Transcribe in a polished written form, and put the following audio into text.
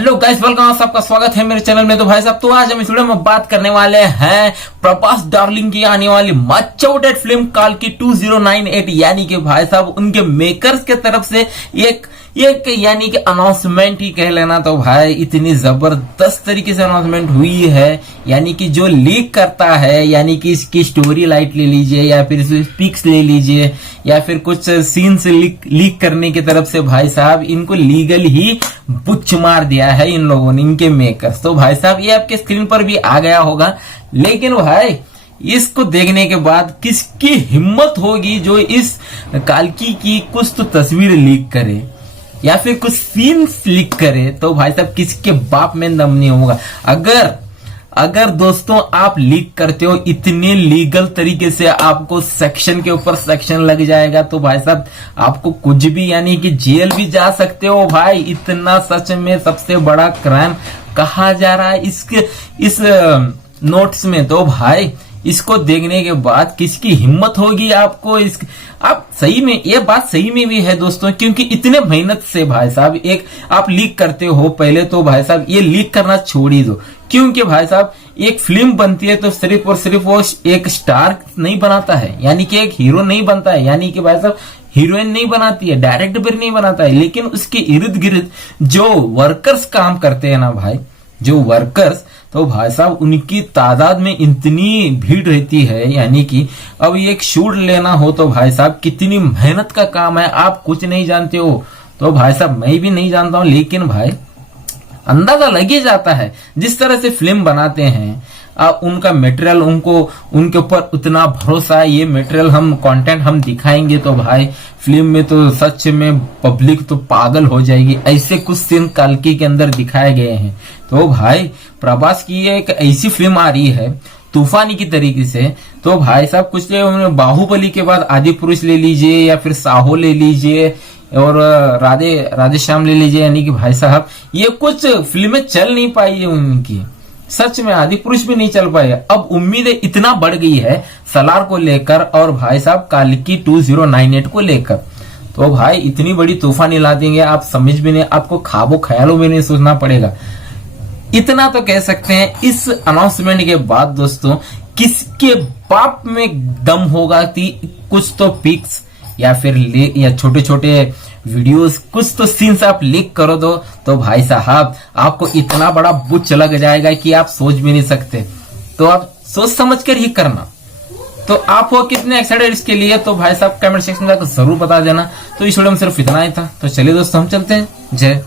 Hello guys, welcome. आप सबका स्वागत है मेरे चैनल में। तो भाई साहब, तो आज हम इस वीडियो में बात करने वाले हैं प्रभास डार्लिंग की आने वाली मच अवेटेड फिल्म काल्की 2098, यानी कि भाई साहब उनके मेकर्स के तरफ से एक यानी कि अनाउंसमेंट ही कह लेना। तो भाई इतनी जबरदस्त तरीके से अनाउंसमेंट हुई है, यानी कि जो लीक करता है, यानी कि इसकी स्टोरी लाइट ले लीजिए या फिर पिक्स ले लीजिए या फिर कुछ सीन्स लीक करने की तरफ से भाई साहब इनको लीगल ही बुच मार दिया है इन लोगों ने, इनके मेकर्स। तो भाई साहब ये आपके स्क्रीन पर भी आ गया होगा, लेकिन भाई इसको देखने के बाद किसकी हिम्मत होगी जो इस काल्की की कुछ तो तस्वीर लीक करे या फिर कुछ सीन्स लीक करे। तो भाई साहब किसके बाप में दम नहीं होगा। अगर दोस्तों आप लीक करते हो इतने लीगल तरीके से, आपको सेक्शन के ऊपर सेक्शन लग जाएगा। तो भाई साहब आपको कुछ भी यानी कि जेल भी जा सकते हो भाई। इतना सच में सबसे बड़ा क्राइम कहा जा रहा है इस नोट्स में। तो भाई इसको देखने के बाद किसकी हिम्मत होगी आपको आप सही में, ये बात सही में भी है दोस्तों, क्योंकि इतने मेहनत से भाई साहब एक आप लीक करते हो। पहले तो भाई साहब ये लीक करना छोड़ ही दो, क्योंकि भाई साहब एक फिल्म बनती है तो सिर्फ और सिर्फ वो एक स्टार नहीं बनाता है, यानी कि एक हीरो नहीं बनता है, यानी कि भाई साहब हीरोइन नहीं बनाती है, डायरेक्टर भी नहीं बनाता है, लेकिन उसके इर्द गिर्द जो वर्कर्स काम करते हैं ना भाई, जो वर्कर्स, तो भाई साहब उनकी तादाद में इतनी भीड़ रहती है, यानी कि अब एक शूट लेना हो तो भाई साहब कितनी मेहनत का काम है, आप कुछ नहीं जानते हो। तो भाई साहब मैं भी नहीं जानता हूं, लेकिन भाई अंदाजा लग ही जाता है जिस तरह से फिल्म बनाते हैं। उनका मटेरियल, उनके ऊपर उतना भरोसा है, ये मटेरियल हम कंटेंट हम दिखाएंगे तो भाई फिल्म में तो सच में पब्लिक तो पागल हो जाएगी। ऐसे कुछ सीन काल्की के अंदर दिखाए गए हैं। तो भाई प्रभास की एक ऐसी फिल्म आ रही है तूफानी की तरीके से। तो भाई साहब कुछ बाहुबली के बाद आदि पुरुष ले लीजिए या फिर साहो ले लीजिए और राधे श्याम ले लीजिए, यानी कि भाई साहब ये कुछ फिल्में चल नहीं पाई है उनकी, सच में आदि पुरुष भी नहीं चल पाए। अब उम्मीदें इतना बढ़ गई है सलार को लेकर और भाई साहब काल्की 2098 को लेकर। तो भाई इतनी बड़ी तूफानी ला देंगे, आप समझ भी नहीं, आपको ख्वाबों ख्यालों में नहीं सोचना पड़ेगा। इतना तो कह सकते हैं इस अनाउंसमेंट के बाद दोस्तों किसके बाप में दम होगा कि कुछ तो पिक्स या फिर या छोटे छोटे वीडियोस, कुछ तो सीन्स आप लीक करो दो, तो भाई साहब आपको इतना बड़ा बुच लग जाएगा कि आप सोच भी नहीं सकते। तो आप सोच समझ कर ही करना। तो आप हो कितने एक्साइटेड इसके लिए, तो भाई साहब कमेंट सेक्शन में जरूर बता देना। तो इस वीडियो में सिर्फ इतना ही था। तो चलिए दोस्तों हम चलते हैं। जय